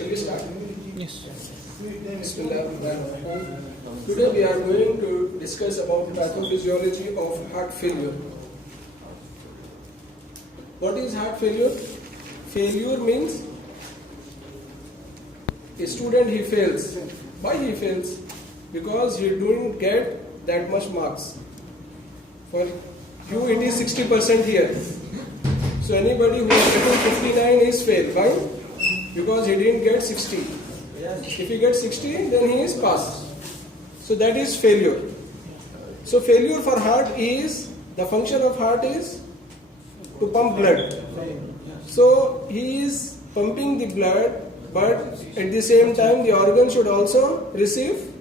Shall we start? Yes. Bismillahirrahmanirrahim. Today we are going to discuss about the pathophysiology of heart failure. What is heart failure? Failure means a student he fails. Why he fails? Because he don't get that much marks. For you it is 60% here. So anybody who is getting 59 is fail. Why? Because he didn't get 60. If he gets 60, then he is passed. So that is failure. So failure for heart is, the function of heart is to pump blood. So he is pumping the blood, but at the same time the organ should also receive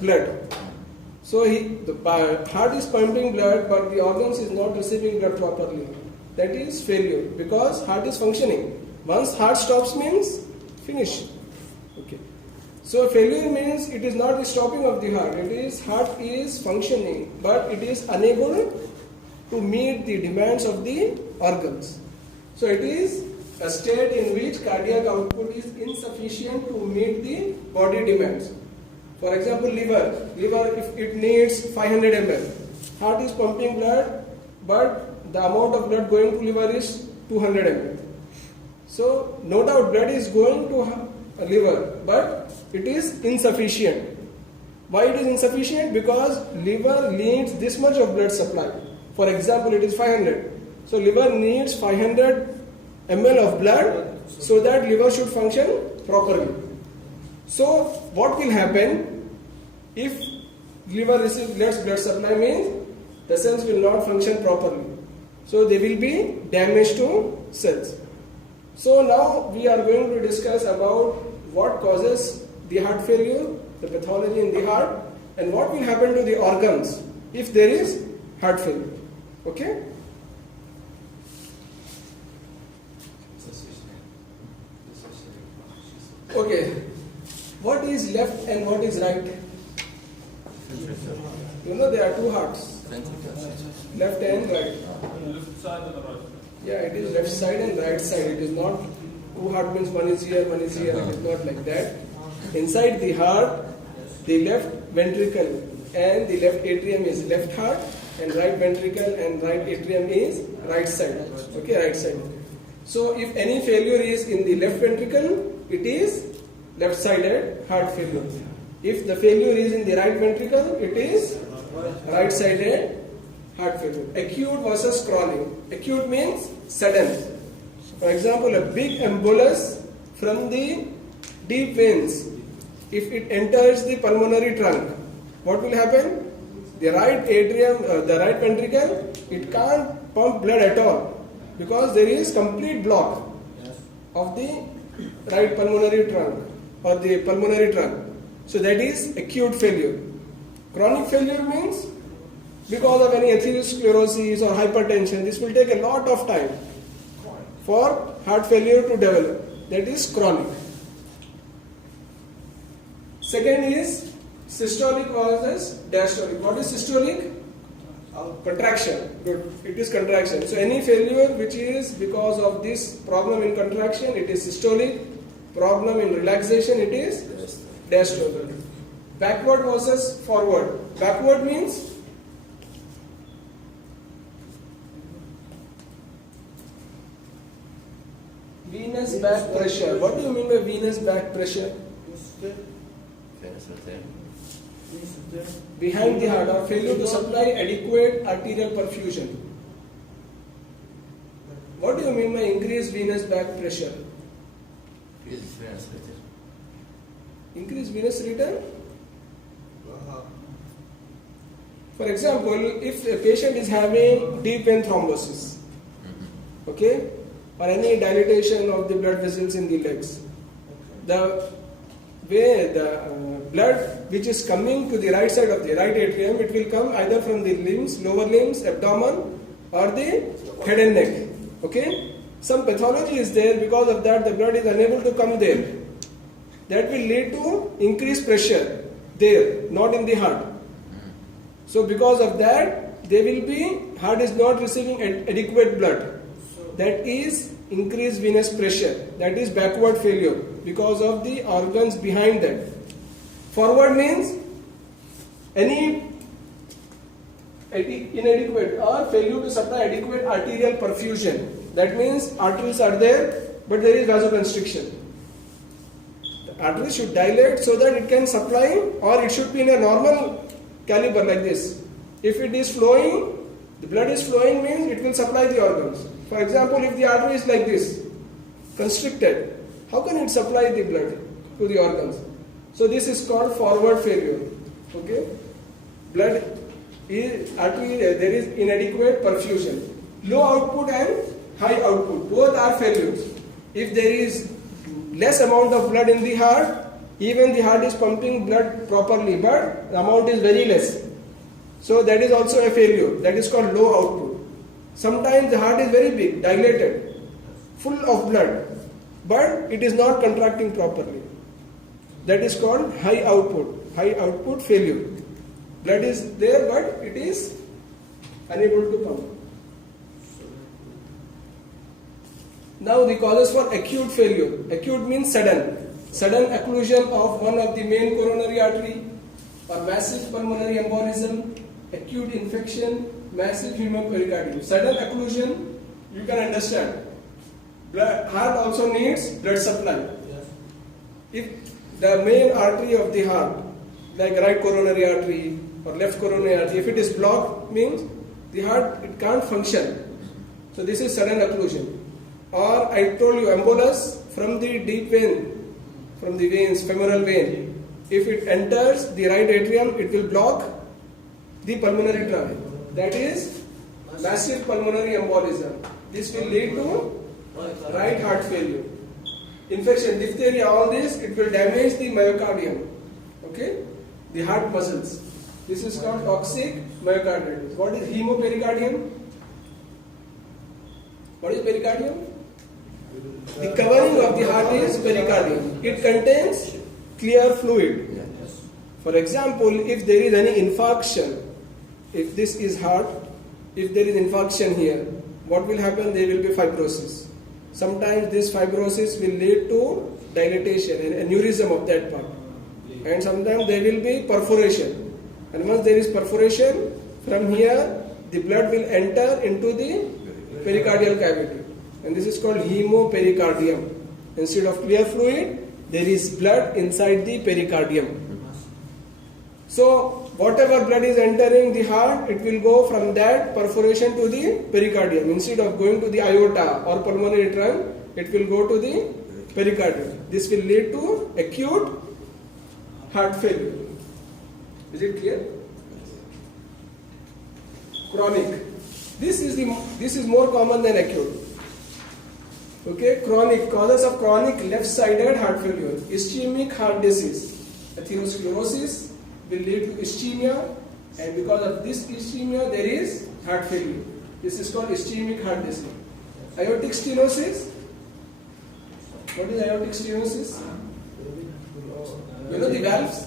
blood. So the heart is pumping blood, but the organs is not receiving blood properly. That is failure, because heart is functioning. Once heart stops means finish. Okay. So failure means it is not the stopping of the heart. It is heart is functioning, but it is unable to meet the demands of the organs. So it is a state in which cardiac output is insufficient to meet the body demands. For example, liver if it needs 500 ml, heart is pumping blood, but the amount of blood going to liver is 200 ml. So no doubt blood is going to liver, but it is insufficient. Why it is insufficient? Because liver needs this much of blood supply. For example, it is 500. So liver needs 500 ml of blood so that liver should function properly. So what will happen if liver receives less blood supply? Means the cells will not function properly. So they will be damaged to cells. So now we are going to discuss about what causes the heart failure, the pathology in the heart, and what will happen to the organs if there is heart failure. Okay? Okay. What is left and what is right? You know there are two hearts. Left and right. Left side and the right. Yeah, it is left side and right side. It is not two heart means one is here, one is here. It is not like that. Inside the heart, the left ventricle and the left atrium is left heart, and right ventricle and right atrium is right side. Okay, right side. So if any failure is in the left ventricle, it is left-sided heart failure. If the failure is in the right ventricle, it is right-sided heart failure. Acute versus chronic. Acute means sudden. For example, a big embolus from the deep veins. If it enters the pulmonary trunk, what will happen? The right atrium, the right ventricle, it can't pump blood at all because there is complete block of the right pulmonary trunk or the pulmonary trunk. So that is acute failure. Chronic failure means because of any atherosclerosis or hypertension, this will take a lot of time for heart failure to develop. That is chronic. Second is systolic versus diastolic. What is systolic? Contraction. Good. It is contraction. So any failure which is because of this problem in contraction, it is systolic. Problem in relaxation, it is diastolic. Backward versus forward. Backward means venous back pressure. What do you mean by venous back pressure? Behind the heart, or failure to supply adequate arterial perfusion. What do you mean by increased venous back pressure? Increased venous return? For example, if a patient is having deep vein thrombosis, okay, or any dilatation of the blood vessels in the legs, the way the blood which is coming to the right side of the right atrium, it will come either from the limbs, lower limbs, abdomen, or the head and neck. Okay? Some pathology is there, because of that the blood is unable to come there. That will lead to increased pressure there, not in the heart. So because of that, heart is not receiving adequate blood. That is increased venous pressure. That is backward failure because of the organs behind that. Forward means any inadequate or failure to supply adequate arterial perfusion. That means arteries are there, but there is vasoconstriction. The artery should dilate so that it can supply, or it should be in a normal caliber like this. If it is flowing, the blood is flowing means it will supply the organs. For example, if the artery is like this, constricted, how can it supply the blood to the organs? So this is called forward failure. Okay, blood is artery, there is inadequate perfusion. Low output and high output, both are failures. If there is less amount of blood in the heart, even the heart is pumping blood properly, but the amount is very less. So that is also a failure. That is called low output. Sometimes the heart is very big, dilated, full of blood, but it is not contracting properly. That is called high output failure. Blood is there, but it is unable to pump. Now the causes for acute failure. Acute means sudden occlusion of one of the main coronary artery, or massive pulmonary embolism, acute infection, massive hemopericardium. Sudden occlusion, you can understand. Heart also needs blood supply. If the main artery of the heart, like right coronary artery or left coronary artery, if it is blocked, means the heart, it can't function. So this is sudden occlusion. Or I told you, embolus from the deep vein, from the veins, femoral vein. If it enters the right atrium, it will block the pulmonary trunk. That is massive pulmonary embolism. This will lead to right heart failure. Infection, diphtheria, all this, it will damage the myocardium. Okay? The heart muscles. This is called toxic myocarditis. What is hemopericardium? What is pericardium? The covering of the heart is pericardium. It contains clear fluid. For example, if there is any infarction, if this is heart, if there is infarction here, what will happen? There will be fibrosis. Sometimes this fibrosis will lead to dilatation and aneurysm of that part. And sometimes there will be perforation. And once there is perforation, from here the blood will enter into the pericardial cavity. And this is called hemopericardium. Instead of clear fluid, there is blood inside the pericardium. So whatever blood is entering the heart, it will go from that perforation to the pericardium. Instead of going to the aorta or pulmonary trunk, it will go to the pericardium. This will lead to acute heart failure. Is it clear? Chronic. This is more common than acute. Okay, chronic, causes of chronic left-sided heart failure. Ischemic heart disease. Atherosclerosis will lead to ischemia, and because of this ischemia, there is heart failure. This is called ischemic heart disease. Aortic stenosis. What is aortic stenosis? You know the valves?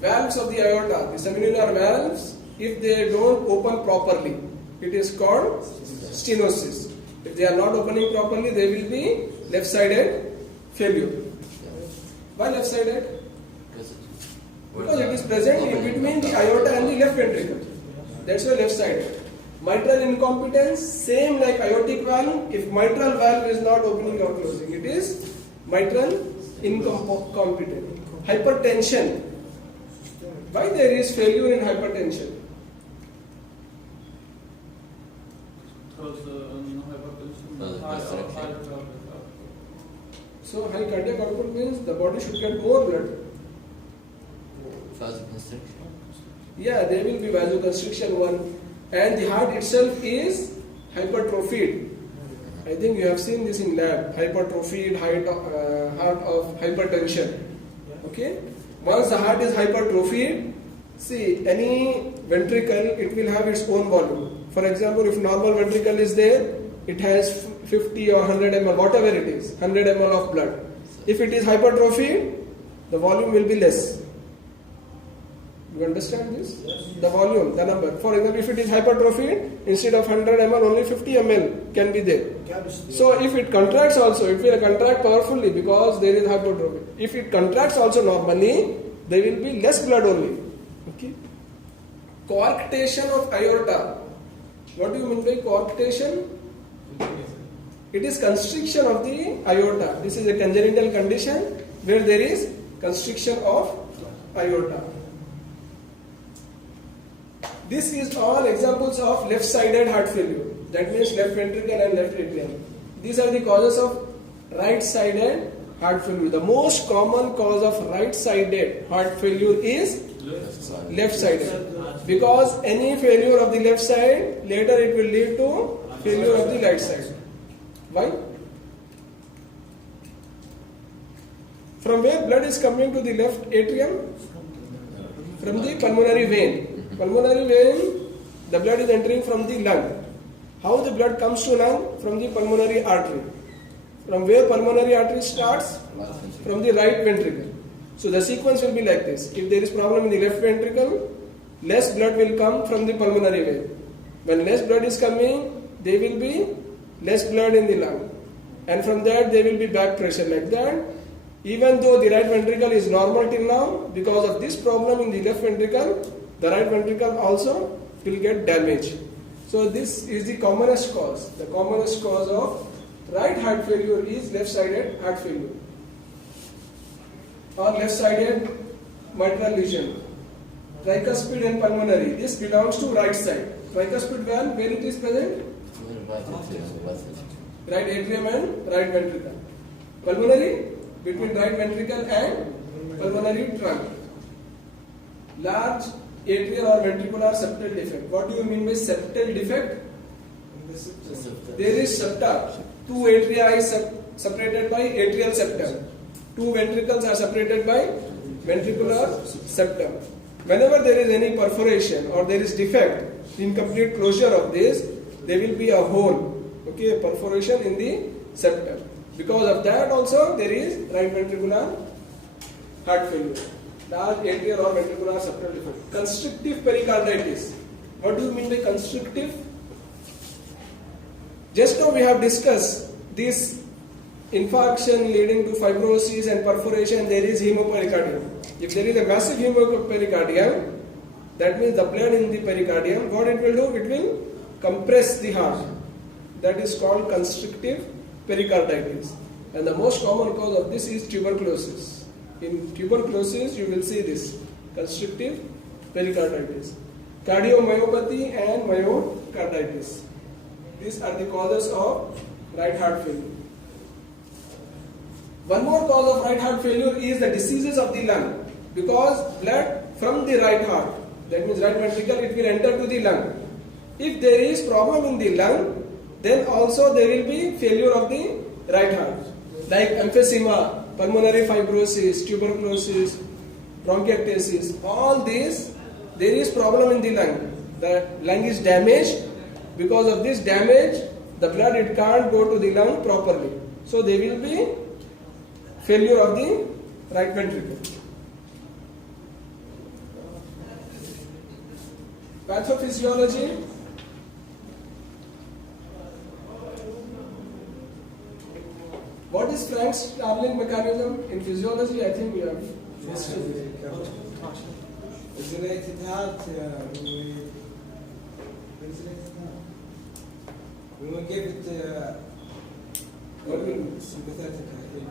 Valves of the aorta, the semilunar valves, if they don't open properly, it is called stenosis. If they are not opening properly, there will be left-sided failure. Why left-sided? Because it is present in between the aorta and the left ventricle. That's why left-sided. Mitral incompetence, same like aortic valve. If mitral valve is not opening or closing, it is mitral incompetent. Hypertension. Why there is failure in hypertension? Because So high cardiac output means the body should get more blood. Vasoconstriction. Yeah, there will be vasoconstriction one, and the heart itself is hypertrophied. I think you have seen this in lab. Hypertrophied heart of hypertension. Okay. Once the heart is hypertrophied, see any ventricle, it will have its own volume. For example, if normal ventricle is there, it has 50 or 100 ml, whatever it is, 100 ml of blood. If it is hypertrophied, the volume will be less. Do you understand this? The volume, the number. For example, if it is hypertrophy, instead of 100 ml, only 50 ml can be there. So if it contracts also, it will contract powerfully because there is hypertrophy. If it contracts also normally, there will be less blood only. Okay. Coarctation of aorta. What do you mean by coarctation? It is constriction of the aorta. This is a congenital condition where there is constriction of aorta. This is all examples of left-sided heart failure. That means left ventricle and left atrium. These are the causes of right-sided heart failure. The most common cause of right-sided heart failure is left-sided. Because any failure of the left side, later it will lead to failure of the right side. Why? From where blood is coming to the left atrium? From the pulmonary vein. Pulmonary vein, the blood is entering from the lung. How the blood comes to lung? From the pulmonary artery. From where pulmonary artery starts? From the right ventricle. So the sequence will be like this. If there is problem in the left ventricle, less blood will come from the pulmonary vein. When less blood is coming, there will be less blood in the lung. And from that there will be back pressure like that. Even though the right ventricle is normal till now, because of this problem in the left ventricle, the right ventricle also will get damaged. So this is the commonest cause. The commonest cause of right heart failure is left-sided heart failure or left-sided mitral lesion. Tricuspid and pulmonary. This belongs to right side. Tricuspid valve, where it is present? Right atrium and right ventricle. Pulmonary, between right ventricle and pulmonary trunk. Large atrial or ventricular septal defect. What do you mean by septal defect? There is septa. Two atria is separated by atrial septum. Two ventricles are separated by ventricular septum. Whenever there is any perforation or there is defect, incomplete closure of this, there will be a hole, okay, a perforation in the septum. Because of that also there is right ventricular heart failure. Large atrial or ventricular septal defect. Constrictive pericarditis. What do you mean by constrictive? Just now we have discussed this infarction leading to fibrosis and perforation, there is hemopericardium. If there is a massive hemopericardium, that means the blood in the pericardium, what it will do? It will compress the heart. That is called constrictive pericarditis. And the most common cause of this is tuberculosis. In tuberculosis, you will see this constrictive pericarditis. Cardiomyopathy and myocarditis. These are the causes of right heart failure. One more cause of right heart failure is the diseases of the lung. Because blood from the right heart, that means right ventricle, it will enter to the lung. If there is problem in the lung, then also there will be failure of the right heart. Like emphysema, pulmonary fibrosis, tuberculosis, bronchiectasis, all these, there is problem in the lung. The lung is damaged. Because of this damage, the blood, it can't go to the lung properly. So there will be failure of the right ventricle. Pathophysiology. What is Frank-Starling mechanism? In physiology, I think we have discussed it. Is related heart we will give it What will sympathetic, I think.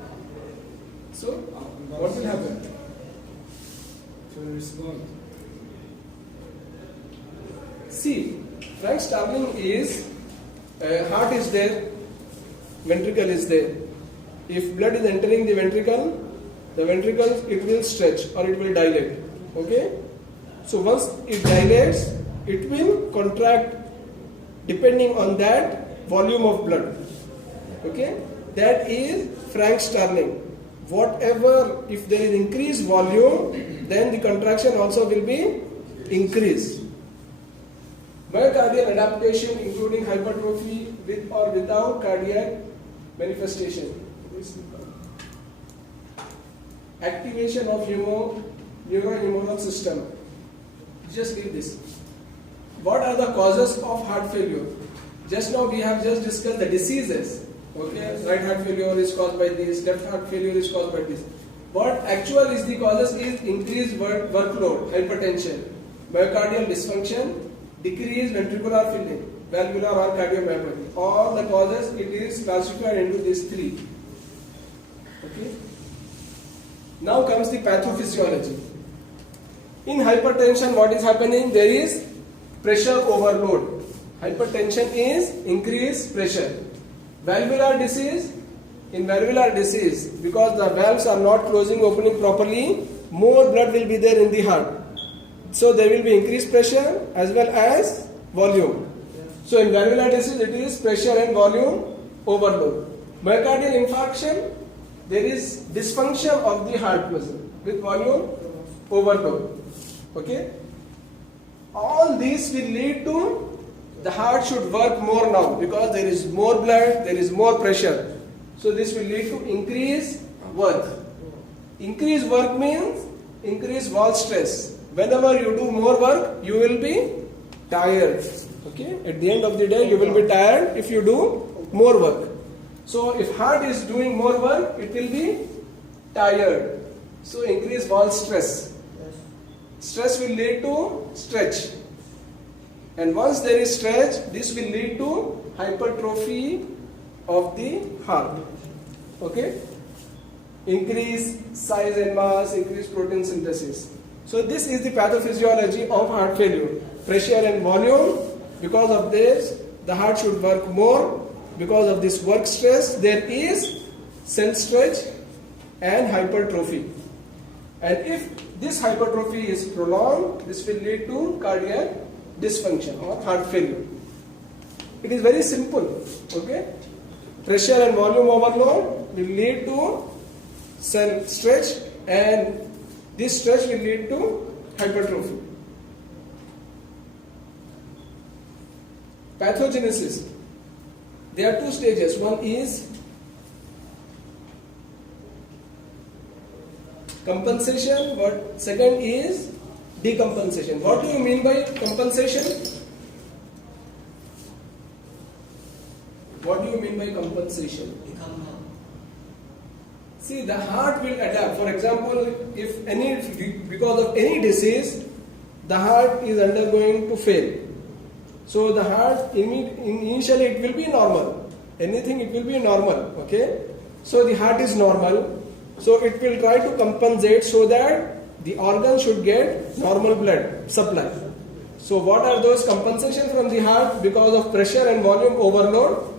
So, what will happen? To respond. See, Frank-Starling is heart is there, ventricle is there. If blood is entering the ventricle it will stretch or it will dilate. Okay? So once it dilates, it will contract depending on that volume of blood. Okay? That is Frank-Starling. Whatever, if there is increased volume, then the contraction also will be increased. Myocardial adaptation including hypertrophy with or without cardiac manifestation. Activation of neurohumoral system. Just leave this. What are the causes of heart failure? Just now we have just discussed the diseases. Okay, right heart failure is caused by this, left heart failure is caused by this. What actual is the causes is increased workload, hypertension, myocardial dysfunction, decreased ventricular filling, valvular or cardiomyopathy. All the causes it is classified into these three. Okay. Now comes the pathophysiology. In hypertension, what is happening? There is pressure overload. Hypertension is increased pressure. Valvular disease. In valvular disease, because the valves are not closing, opening properly, more blood will be there in the heart. So there will be increased pressure as well as volume. So in valvular disease, it is pressure and volume overload. Myocardial infarction, there is dysfunction of the heart muscle with volume overload. Okay? All these will lead to the heart should work more now because there is more blood, there is more pressure. So this will lead to increased work. Increased work means increased wall stress. Whenever you do more work, you will be tired. Okay? At the end of the day, you will be tired if you do more work. So if heart is doing more work, it will be tired. So increased wall stress. Stress will lead to stretch. And once there is stretch, this will lead to hypertrophy of the heart. Okay? Increase size and mass, increase protein synthesis. So this is the pathophysiology of heart failure. Pressure and volume. Because of this, the heart should work more. Because of this work stress, there is cell stretch and hypertrophy. And if this hypertrophy is prolonged, this will lead to cardiac dysfunction or heart failure. It is very simple. Okay? Pressure and volume overload will lead to cell stretch, and this stretch will lead to hypertrophy. Pathogenesis. There are two stages. One is compensation, but second is decompensation. What do you mean by compensation? What do you mean by compensation? See, the heart will adapt. For example, because of any disease, the heart is undergoing to fail. So the heart initially it will be normal. Anything it will be normal. Okay. So the heart is normal. So it will try to compensate so that the organ should get normal blood supply. So what are those compensations from the heart because of pressure and volume overload?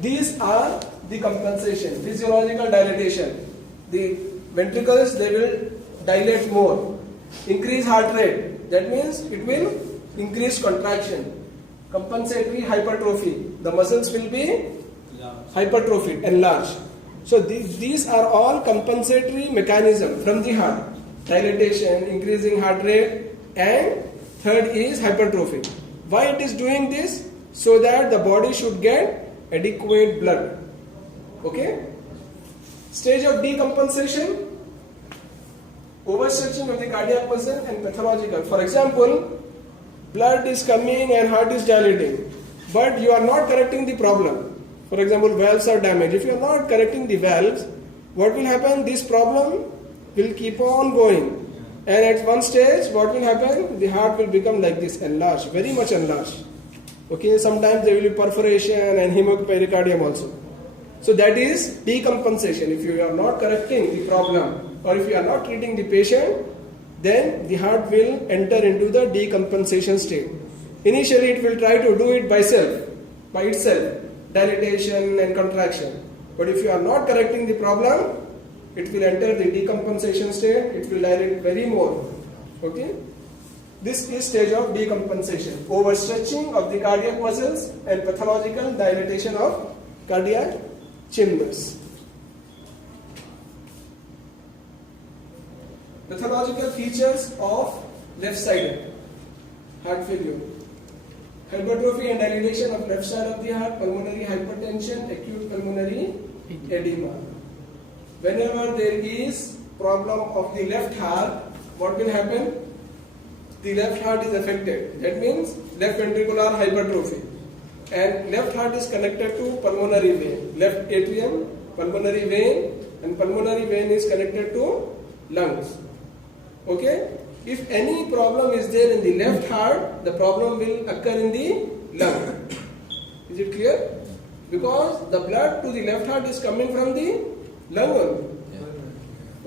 These are the compensation, physiological dilatation. The ventricles, they will dilate more. Increase heart rate, that means it will increase contraction. Compensatory hypertrophy, the muscles will be hypertrophied, enlarged. So these are all compensatory mechanism from the heart. Dilatation, increasing heart rate, and third is hypertrophy. Why it is doing this? So that the body should get adequate blood. Okay? Stage of decompensation, overstretching of the cardiac muscle and pathological. For example, blood is coming and heart is dilating, but you are not correcting the problem. For example, valves are damaged. If you are not correcting the valves, what will happen? This problem will keep on going. And at one stage, what will happen? The heart will become like this, enlarged, very much enlarged. Okay, sometimes there will be perforation and hemopericardium also. So that is decompensation. If you are not correcting the problem or if you are not treating the patient, then the heart will enter into the decompensation state. Initially, it will try to do it by itself, dilatation and contraction. But if you are not correcting the problem, it will enter the decompensation state, it will dilate very more. Okay? This is stage of decompensation, overstretching of the cardiac muscles and pathological dilatation of cardiac chambers. Pathological features of left-sided heart failure. Hypertrophy and dilation of left side of the heart, pulmonary hypertension, acute pulmonary edema. Whenever there is problem of the left heart, what will happen? the left heart is affected. That means left ventricular hypertrophy. And left heart is connected to pulmonary vein. Left atrium, pulmonary vein, and pulmonary vein is connected to lungs. Okay? If any problem is there in the left heart, the problem will occur in the lung. Is it clear? Because the blood to the left heart is coming from the lung only.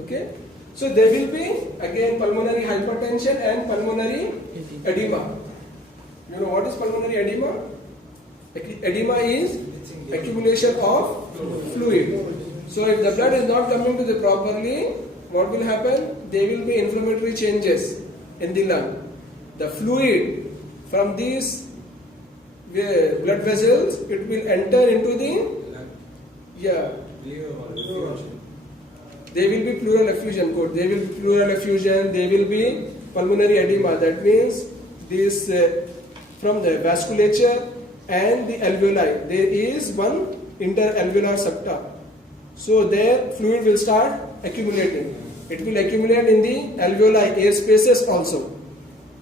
Okay? So there will be again pulmonary hypertension and pulmonary edema. You know what is pulmonary edema? Edema is accumulation of fluid. So if the blood is not coming to the properly, what will happen? There will be inflammatory changes in the lung. The fluid from these blood vessels, it will enter into the there will be pleural effusion. There will be pleural effusion. There will be pulmonary edema. That means this from the vasculature and the alveoli, there is one interalveolar septa. So there fluid will start accumulating. It will accumulate in the alveoli, air spaces also.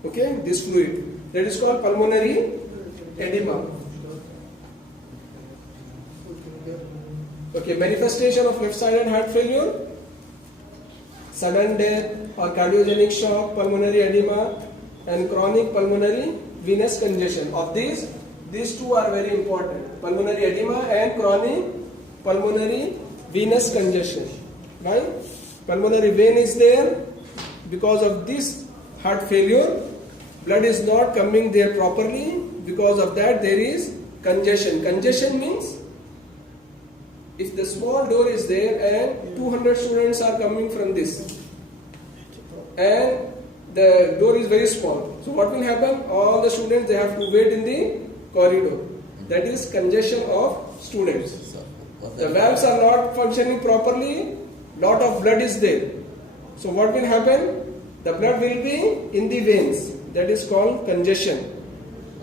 Okay, this fluid. That is called pulmonary edema. Okay, manifestation of left-sided heart failure, sudden death or cardiogenic shock, pulmonary edema, and chronic pulmonary venous congestion. Of these two are very important: pulmonary edema and chronic pulmonary venous congestion. Right? Pulmonary vein is there. Because of this heart failure, blood is not coming there properly. Because of that, there is congestion. Congestion means if the small door is there and 200 students are coming from this and the door is very small, so what will happen? All the students, they have to wait in the corridor. That is congestion of students. The valves are not functioning properly, lot of blood is there. So what will happen? The blood will be in the veins. That is called congestion.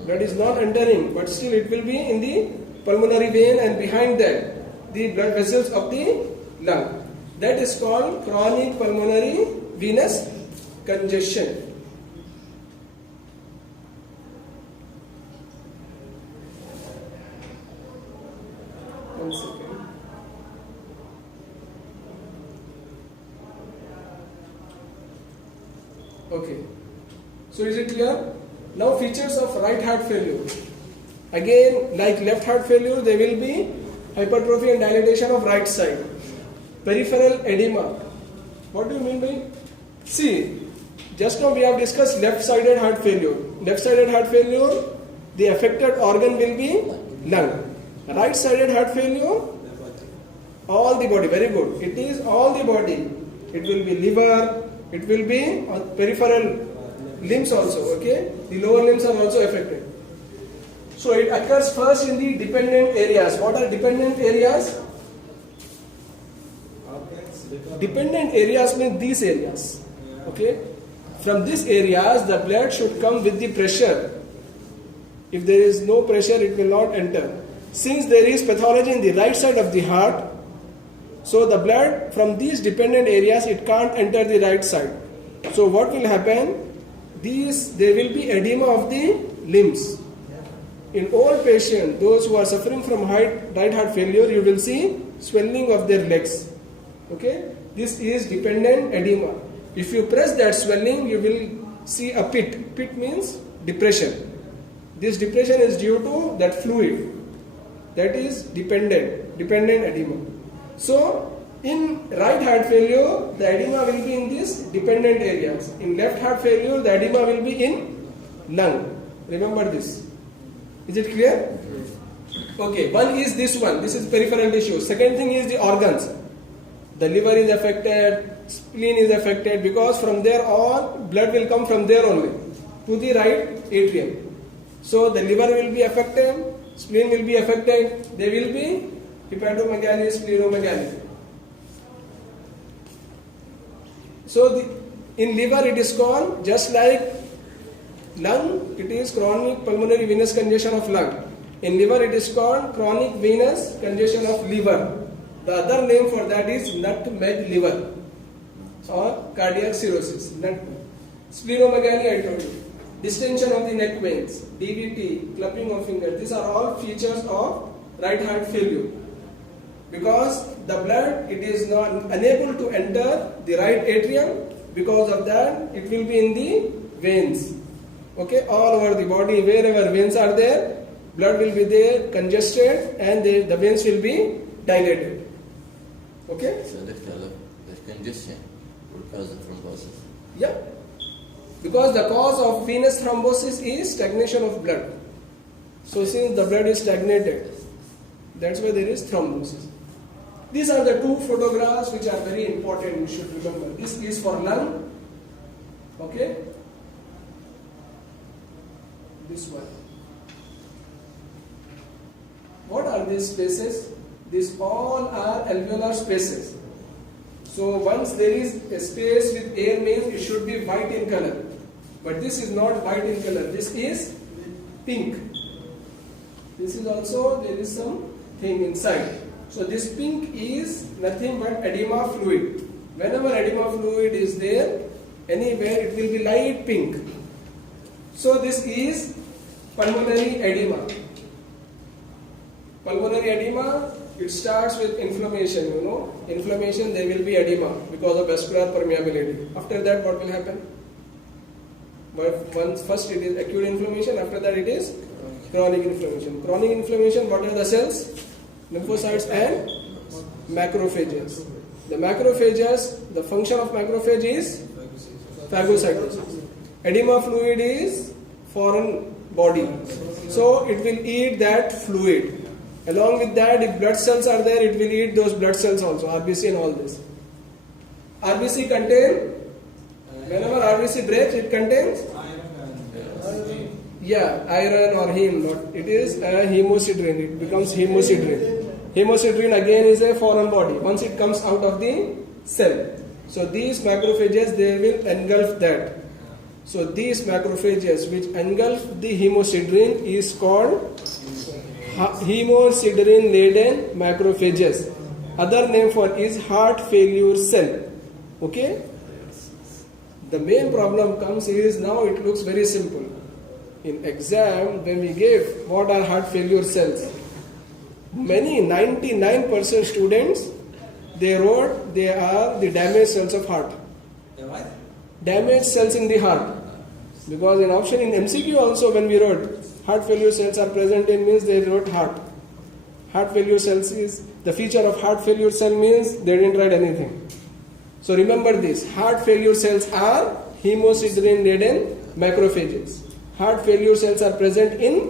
Blood is not entering, but still it will be in the pulmonary vein, and behind that the blood vessels of the lung. That is called chronic pulmonary venous congestion. One second. Okay. So is it clear? Now features of right heart failure. Again, like left heart failure, there will be hypertrophy and dilatation of right side. Peripheral edema. What do you mean by? See, just now we have discussed left-sided heart failure. Left-sided heart failure, the affected organ will be lung. Right-sided heart failure, all the body. Very good. It is all the body. It will be liver. It will be peripheral limbs also. Okay, the lower limbs are also affected. So it occurs first in the dependent areas. What are dependent areas? Dependent areas mean these areas. Okay, from these areas the blood should come with the pressure. If there is no pressure, it will not enter. Since there is pathology in the right side of the heart, so the blood from these dependent areas, it can't enter the right side. So what will happen? There will be edema of the limbs. In old patients, those who are suffering from right heart failure, you will see swelling of their legs. Okay, this is dependent edema. If you press that swelling, you will see a pit. Pit means depression. This depression is due to that fluid. That is dependent edema. So, in right heart failure, the edema will be in these dependent areas. In left heart failure, the edema will be in lung. Remember this. Is it clear? Okay, one is this one. This is peripheral tissue. Second thing is the organs. The liver is affected, spleen is affected, because from there all blood will come from there only to the right atrium. So the liver will be affected, spleen will be affected, there will be hepatomegaly, splenomegaly. So in liver it is called, just like lung, it is chronic pulmonary venous congestion of lung. In liver it is called chronic venous congestion of liver. The other name for that is nutmeg liver or cardiac cirrhosis. Splenomegaly, I told you. Distension of the neck veins, DVT, clumping of fingers. These are all features of right heart failure. Because the blood, it is not unable to enter the right atrium. Because of that, it will be in the veins. Okay, all over the body, wherever veins are there, blood will be there, congested, and the veins will be dilated. Okay? So the congestion would cause the thrombosis. Yeah. Because the cause of venous thrombosis is stagnation of blood. So since the blood is stagnated, that's why there is thrombosis. These are the two photographs which are very important, you should remember. This is for lung. Okay? This one. What are these spaces? These all are alveolar spaces. So once there is a space with air means it should be white in color. But this is not white in color. This is pink. This is also, there is some thing inside. So this pink is nothing but edema fluid. Whenever edema fluid is there, anywhere it will be light pink. So this is pulmonary edema. Pulmonary edema, it starts with inflammation, you know. Inflammation, there will be edema because of vascular permeability. After that, what will happen? First it is acute inflammation, after that it is chronic inflammation. Chronic inflammation, what are the cells? Lymphocytes and macrophages. The macrophages, the function of macrophage is phagocytosis. Edema fluid is foreign body. So it will eat that fluid. Along with that, if blood cells are there, it will eat those blood cells also, RBC and all this. RBC contain, whenever RBC breaks, it contains iron or heme. It is a hemosiderin. It becomes hemosiderin. Hemosiderin again is a foreign body. Once it comes out of the cell. So these macrophages, they will engulf that. So these macrophages which engulf the hemosiderin is called hemosiderin laden macrophages. Other name for is heart failure cell. Okay? The main problem comes is now it looks very simple. In exam, when we gave what are heart failure cells, many 99% students, they wrote they are the damaged cells of heart. Damaged cells in the heart. Because in option in MCQ also when we wrote heart failure cells are present in means they wrote heart. Heart failure cells is the feature of heart failure cell means they didn't write anything. So remember this, heart failure cells are hemosiderin laden macrophages. Heart failure cells are present in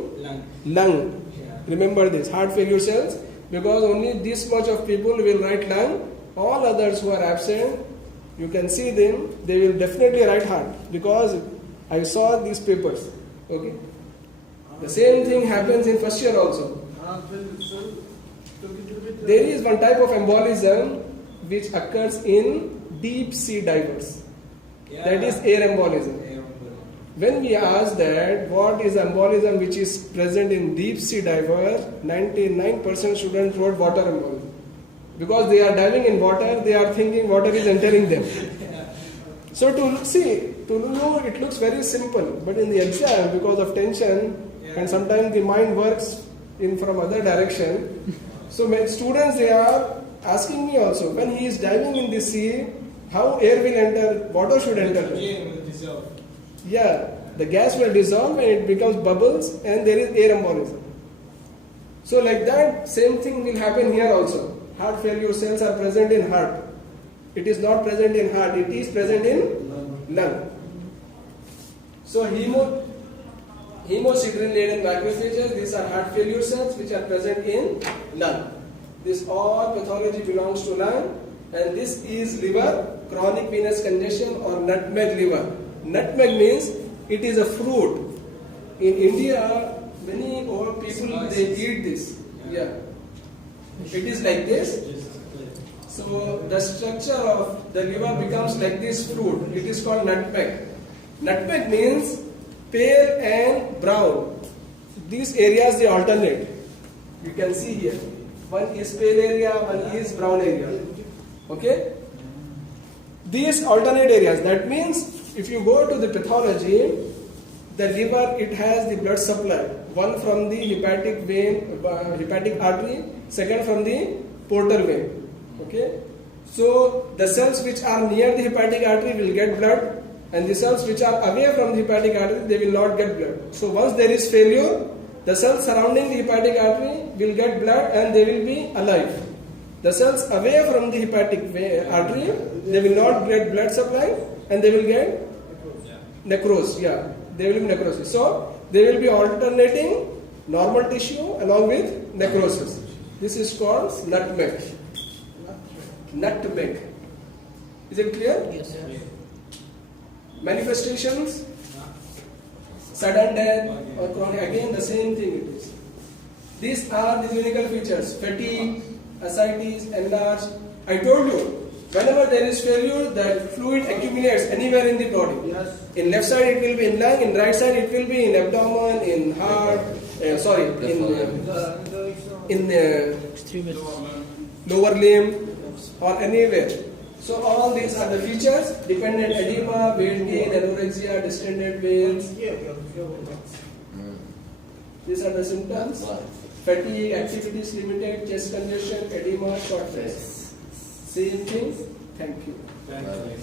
lung. Remember this, heart failure cells, because only this much of people will write lung. All others who are absent, you can see them, they will definitely write heart because I saw these papers. Okay. The same thing happens in first year also. There is one type of embolism which occurs in deep sea divers. That is air embolism. When we ask that what is embolism which is present in deep sea diver, 99% students wrote water embolism. Because they are diving in water, they are thinking water is entering them. So to know it looks very simple, but in the exam because of tension and sometimes the mind works in from other direction. So my students, they are asking me also, when he is diving in the sea, how air will enter, water should enter. Yeah, the gas will dissolve and it becomes bubbles and there is air embolism. So like that, same thing will happen here also. Heart failure cells are present in heart. It is not present in heart, it is present in lung. So hemosiderin laden macrophages, these are heart failure cells which are present in lung. This all pathology belongs to lung, and this is liver, chronic venous congestion or nutmeg liver. Nutmeg means it is a fruit. In India, many old people they eat this. Yeah. It is like this. So the structure of the liver becomes like this fruit. It is called nutmeg. Nutmeg means pale and brown. These areas they alternate. You can see here. One is pale area, one is brown area. Okay? These alternate areas, that means if you go to the pathology, the liver, it has the blood supply. One from the hepatic vein, hepatic artery, second from the portal vein. Okay? So the cells which are near the hepatic artery will get blood, and the cells which are away from the hepatic artery, they will not get blood. So once there is failure, the cells surrounding the hepatic artery will get blood and they will be alive. The cells away from the hepatic artery, they will not get blood supply and they will get necrosis. Yeah, they will be necrosis. So they will be alternating normal tissue along with necrosis. This is called nutmeg. Nutmeg. Is it clear? Yes. Manifestations, sudden death or chronic, again the same thing it is. These are the clinical features: fatigue, ascites, enlarged. I told you, whenever there is failure, the fluid accumulates anywhere in the body. Yes. In left side it will be in lung, in right side it will be in abdomen, in heart, in lower limb or anywhere. So all these are the features: dependent edema, weight gain, anorexia, distended veins. These are the symptoms: fatigue, activities limited, chest congestion, edema, shortness. Same thing. Thank you. Thank you.